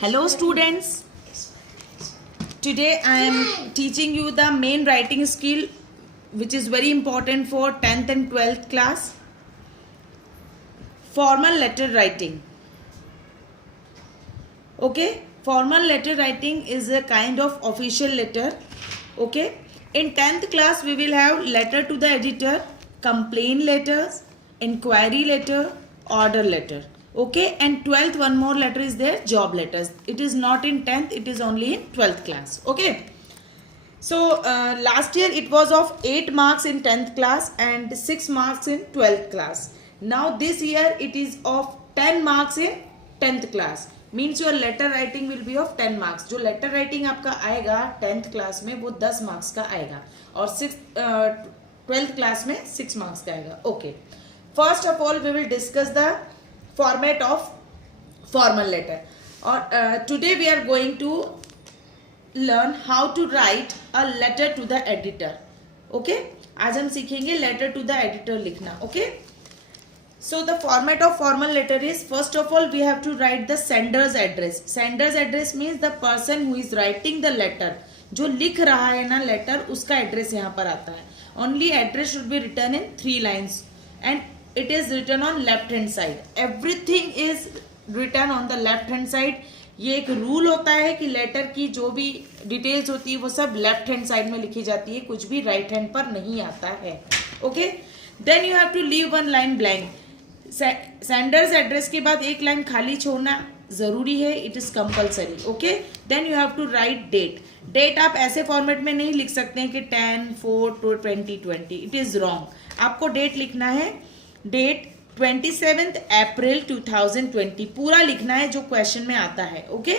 Hello students, today I am teaching you the main writing skill which is very important for 10th and 12th class. Formal letter writing. Okay, formal letter writing is a kind of official letter. Okay, in 10th class we will have letter to the editor, complaint letters, inquiry letter, order letter. Okay, and 12th one more letter is there, job letters. It is not in 10th, it is only in 12th class. Okay, so last year it was of 8 marks in 10th class and 6 marks in 12th class. Now this year it is of 10 marks in 10th class. Means your letter writing will be of 10 marks. जो letter writing आपका आएगा 10th class में वो 10 marks का आएगा और 12th class में 6 marks का आएगा. Okay, first of all we will discuss the format of formal letter. और today we are going to learn how to write a letter to the editor. Okay, आज हम सीखेंगे लेटर टू द एडिटर लिखना. Okay, so the format of formal letter is, first of all we have to write the sender's address. Sender's address means the person who is writing the letter. जो लिख रहा है ना letter, उसका address यहाँ पर आता है. Only address should be written in 3 lines and it is written on left hand side. Everything is written on the left hand side. ये एक रूल होता है कि लेटर की जो भी डिटेल्स होती है वो सब लेफ्ट हैंड साइड में लिखी जाती है, कुछ भी राइट हैंड पर नहीं आता है. Okay, then you have to leave 1 line blank. Sender's address के बाद एक लाइन खाली छोड़ना जरूरी है, it is compulsory. Okay, then you have to write date. Date आप ऐसे फॉर्मेट में नहीं लिख सकते हैं कि 10/4/2020. It is wrong. आपको डेट लिखना है, डेट 27 अप्रैल 2020 पूरा लिखना है जो क्वेश्चन में आता है. Okay,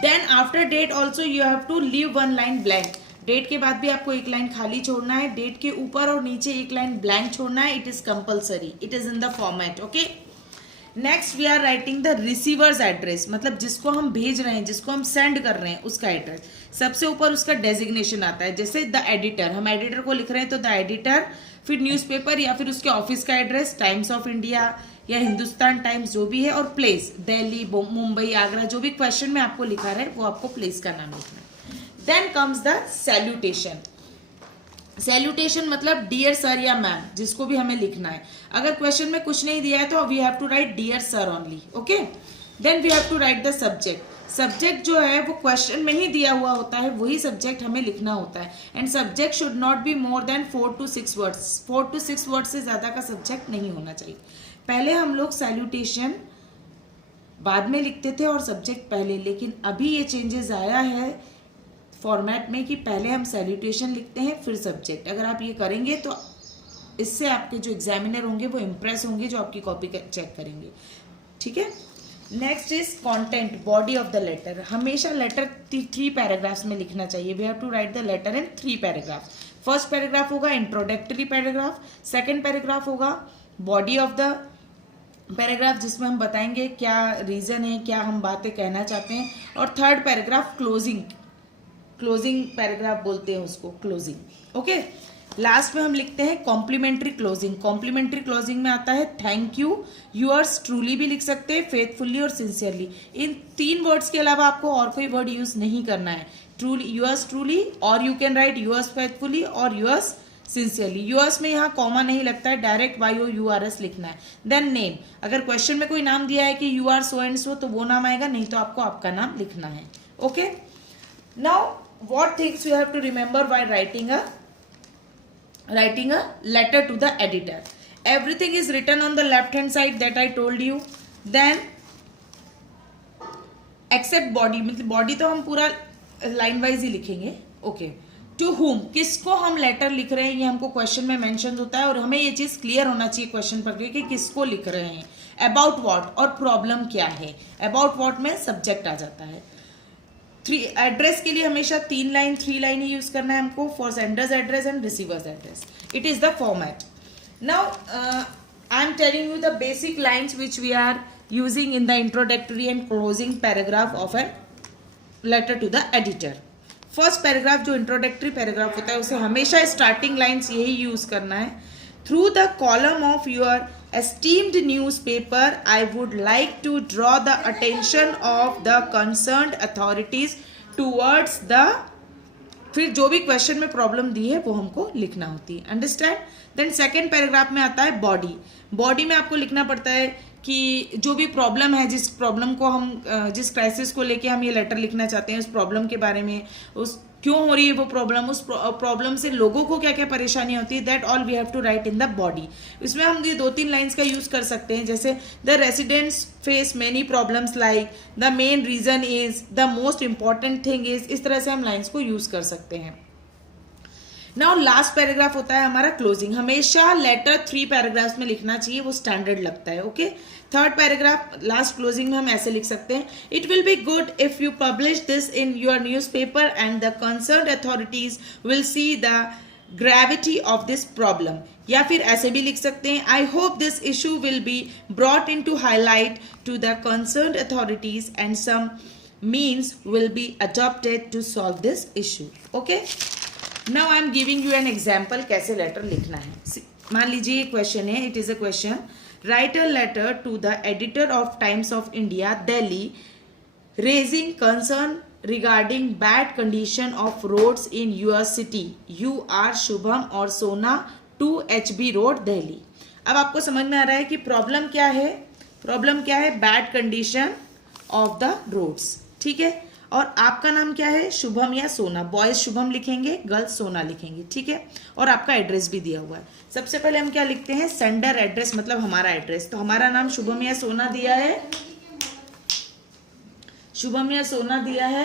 then after date also you have to leave 1 line blank. Date के बाद भी आपको एक लाइन खाली छोड़ना है, डेट के ऊपर और नीचे एक लाइन ब्लैंक छोड़ना है. It is compulsory, it is in the format. Okay, next we are writing the receiver's address. मतलब जिसको हम भेज रहे हैं, जिसको हम सेंड कर रहे हैं उसका एड्रेस. सबसे ऊपर उसका डेजिग्नेशन आता है. जैसे द एडिटर, हम एडिटर को लिख रहे हैं तो द एडिटर, फिर न्यूज़पेपर या फिर उसके ऑफिस का एड्रेस, टाइम्स ऑफ इंडिया या हिंदुस्तान टाइम्स जो भी है, और प्लेस दिल्ली, मुंबई, आगरा, जो भी क्वेश्चन में आपको लिखा है वो आपको प्लेस का नाम लिखना है. Then comes the salutation. Salutation मतलब डियर सर या मैम, जिसको भी हमें लिखना है. अगर क्वेश्चन में कुछ नहीं दिया है तो we have to write dear sir only. Okay, then we have to write the subject. Subject जो है वो क्वेश्चन में ही दिया हुआ होता है, वही सब्जेक्ट हमें लिखना होता है. And subject should not be more than 4 to 6 words. 4 to 6 words से ज्यादा का सब्जेक्ट नहीं होना चाहिए. पहले हम लोग सैल्यूटेशन बाद में लिखते थे और सब्जेक्ट पहले, लेकिन अभी ये चेंजेस आया है फॉर्मेट में कि पहले हम सैल्यूटेशन लिखते हैं फिर सब्जेक्ट. अगर आप ये करेंगे तो इससे आपके जो एग्जामिनर होंगे वो इम्प्रेस होंगे, जो आपकी कॉपी चेक करेंगे. ठीक है, next is content, body of the letter. हमेशा लेटर 3 पैराग्राफ्स में लिखना चाहिए. We have to write the letter in 3 paragraphs. First paragraph होगा इंट्रोडक्टरी पैराग्राफ, सेकेंड पैराग्राफ होगा बॉडी ऑफ द पैराग्राफ जिसमें हम बताएंगे क्या रीजन है, क्या हम बातें कहना चाहते हैं, और थर्ड पैराग्राफ क्लोजिंग पैराग्राफ बोलते हैं उसको, क्लोजिंग. ओके, लास्ट में हम लिखते हैं कॉम्प्लीमेंट्री क्लोजिंग. कॉम्प्लीमेंट्री क्लोजिंग में आता है थैंक यू, यूअर्स ट्रूली भी लिख सकते हैं, फेथफुली और सिंसियरली. इन 3 वर्ड्स के अलावा आपको और कोई वर्ड यूज नहीं करना है. ट्रूली, यूअर्स ट्रूली, और you can write yours faithfully और यूअर्स सिंसियरली. यूअर्स में यहाँ कॉमा नहीं लगता है, डायरेक्ट YOURS लिखना है. देन नेम, अगर क्वेश्चन में कोई नाम दिया है कि you are so and so तो वो नाम आएगा, नहीं तो आपको आपका नाम लिखना है. Okay, now what things you have to remember while writing a letter to the editor. Everything is written on the left hand side that I told you. Then except body, मतलब body तो हम पूरा line wise ही लिखेंगे. Okay, to whom, किसको हम letter लिख रहे हैं ये हमको क्वेश्चन में मेंशन होता है और हमें ये चीज क्लियर होना चाहिए क्वेश्चन पर कि किसको लिख रहे हैं. अबाउट व्हाट और प्रॉब्लम क्या है. अबाउट व्हाट में सब्जेक्ट आ जाता है. एड्रेस के लिए हमेशा 3 लाइन ही यूज करना है हमको, for sender's address and receiver's address. It is the format. Now I am telling you the basic lines which we are using in the introductory and closing paragraph of an letter to the editor. First paragraph जो introductory paragraph होता है उसे हमेशा starting lines यही use करना है. Through the column of your esteemed newspaper, I would like to draw the attention of the concerned authorities towards the, फिर जो भी क्वेश्चन में प्रॉब्लम दी है वो हमको लिखना होती है, अंडरस्टैंड। देन सेकेंड पैराग्राफ में आता है बॉडी। बॉडी में आपको लिखना पड़ता है कि जो भी प्रॉब्लम है, जिस प्रॉब्लम को हम, जिस क्राइसिस को लेके हम ये लेटर लिखना चाहते हैं, उस प्रॉब्लम के बारे में, उस क्यों हो रही है वो प्रॉब्लम, उस प्रॉब्लम से लोगों को क्या क्या परेशानी होती है, that all we have to write in the body. इसमें हम ये 2-3 लाइंस का यूज कर सकते हैं, जैसे the residents face many problems like the main reason is, the most important thing is, इस तरह से हम लाइंस को यूज कर सकते हैं। नाउ लास्ट पैराग्राफ होता है हमारा क्लोजिंग। हमेशा लेटर 3 पैराग्राफ्स में लिखना चाहिए, वो स्टैंडर्ड लगता है, okay. Third paragraph last closing में हम ऐसे लिख सकते हैं, it will be good if you publish this in your newspaper and the concerned authorities will see the gravity of this problem. या फिर ऐसे भी लिख सकते हैं, I hope this issue will be brought in to highlight to the concerned authorities and some means will be adopted to solve this issue, okay. Now I am giving you an example कैसे letter लिखना है। मान लीजिए question है, it is a question, write a letter to the editor of Times of India Delhi raising concern regarding bad condition of roads in your city, you are Shubham और Sona, 2 HB road Delhi. अब आपको समझ में आ रहा है कि प्रॉब्लम क्या है। प्रॉब्लम क्या है, bad condition of the roads, ठीक है। और आपका नाम क्या है, शुभम या सोना, बॉयज शुभम लिखेंगे, गर्ल्स सोना लिखेंगे, ठीक है। और आपका एड्रेस भी दिया हुआ है। सबसे पहले हम क्या लिखते हैं, सेंडर एड्रेस, मतलब हमारा एड्रेस। तो हमारा नाम शुभम या सोना दिया है, शुभम या सोना दिया है,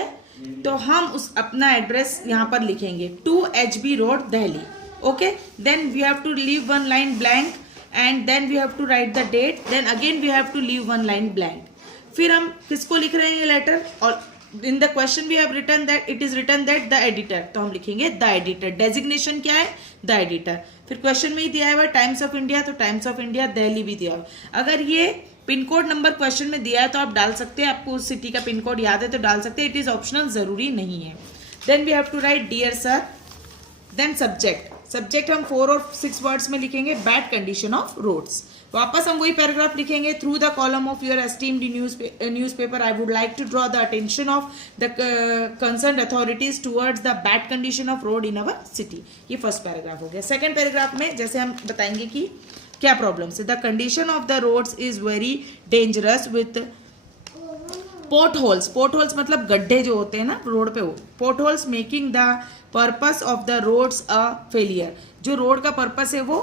तो हम उस अपना एड्रेस यहाँ पर लिखेंगे, 2 HB road Delhi, okay. Then we have to leave 1 line blank and then we have to write the date, then again we have to leave 1 line blank. फिर हम किसको लिख रहे हैं ये लेटर, और in the question we have written that, it is written that the editor, तो हम लिखेंगे द एडिटर। डेजिग्नेशन क्या है, द एडिटर। फिर क्वेश्चन में ही दिया हुआ टाइम्स ऑफ इंडिया, तो टाइम्स ऑफ इंडिया दिल्ली भी दिया हुआ। अगर ये पिन कोड नंबर क्वेश्चन में दिया है तो आप डाल सकते हैं, आपको उस सिटी का पिन कोड याद है तो डाल सकते हैं, इट इज ऑप्शनल, जरूरी नहीं है। Then we have to write dear sir. Then subject, subject हम 4 और 6 वर्ड्स में लिखेंगे, बैड कंडीशन ऑफ रोड्स। वापस हम वही पैराग्राफ लिखेंगे, through the column of your esteemed newspaper I would like to draw the attention of the concerned authorities towards the bad condition of road in our city. ये first paragraph हो गया। Second paragraph में जैसे हम बताएंगे कि क्या problem है, the condition of the roads is very dangerous with pot holes. Pot holes मतलब गड्ढे जो होते हैं ना रोड पे, वो pot holes making the purpose of the roads a failure. जो रोड का पर्पस है वो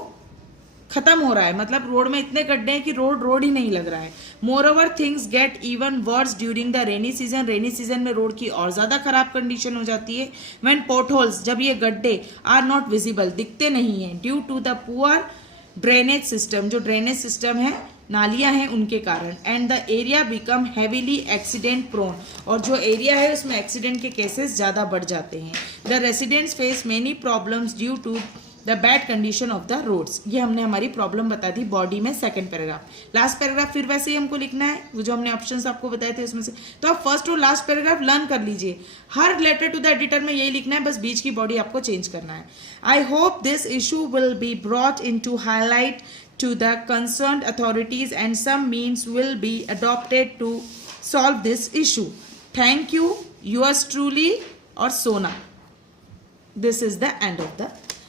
खत्म हो रहा है, मतलब रोड में इतने गड्ढे हैं कि रोड ही नहीं लग रहा है। More over things get even worse during the rainy season. Rainy season में रोड की और ज़्यादा खराब कंडीशन हो जाती है। व्हेन पोर्ट होल्स, जब ये गड्ढे आर नॉट विजिबल, दिखते नहीं हैं, due to the poor drainage system, जो ड्रेनेज सिस्टम है, नालियां हैं, उनके कारण। And the area become heavily accident prone, और जो एरिया है उसमें एक्सीडेंट के केसेस ज़्यादा बढ़ जाते हैं। The residents face many problems due to the bad condition of the roads. ये हमने हमारी प्रॉब्लम बता दी बॉडी में, सेकंड पैराग्राफ। लास्ट पैराग्राफ फिर वैसे ही हमको लिखना है, वो जो हमने ऑप्शंस आपको बताए थे उसमें से। तो आप फर्स्ट और लास्ट पैराग्राफ लर्न कर लीजिए। हर लेटर टू द एडिटर में यही लिखना है, बस बीच की बॉडी आपको चेंज करना है। I hope this issue will be brought in to highlight to the concerned authorities and some means will be adopted to solve this issue. Thank you. Yours truly, or Sona. This is the end of the.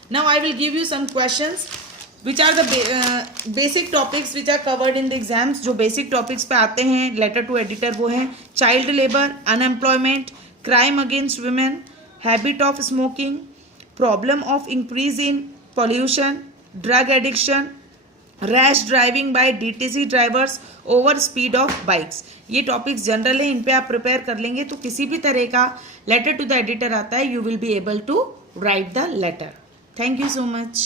Now I will give you some questions which are the basic topics which are covered in the exams. जो basic topics पे आते हैं letter to editor वो हैं child labor, unemployment, crime against women, habit of smoking, problem of increase in pollution, drug addiction, rash driving by DTC drivers, over speed of bikes. ये topics general है, इन पे आप प्रिपेयर कर लेंगे तो किसी भी तरह का लेटर टू द एडिटर आता है, you will be able to write the letter. Thank you so much.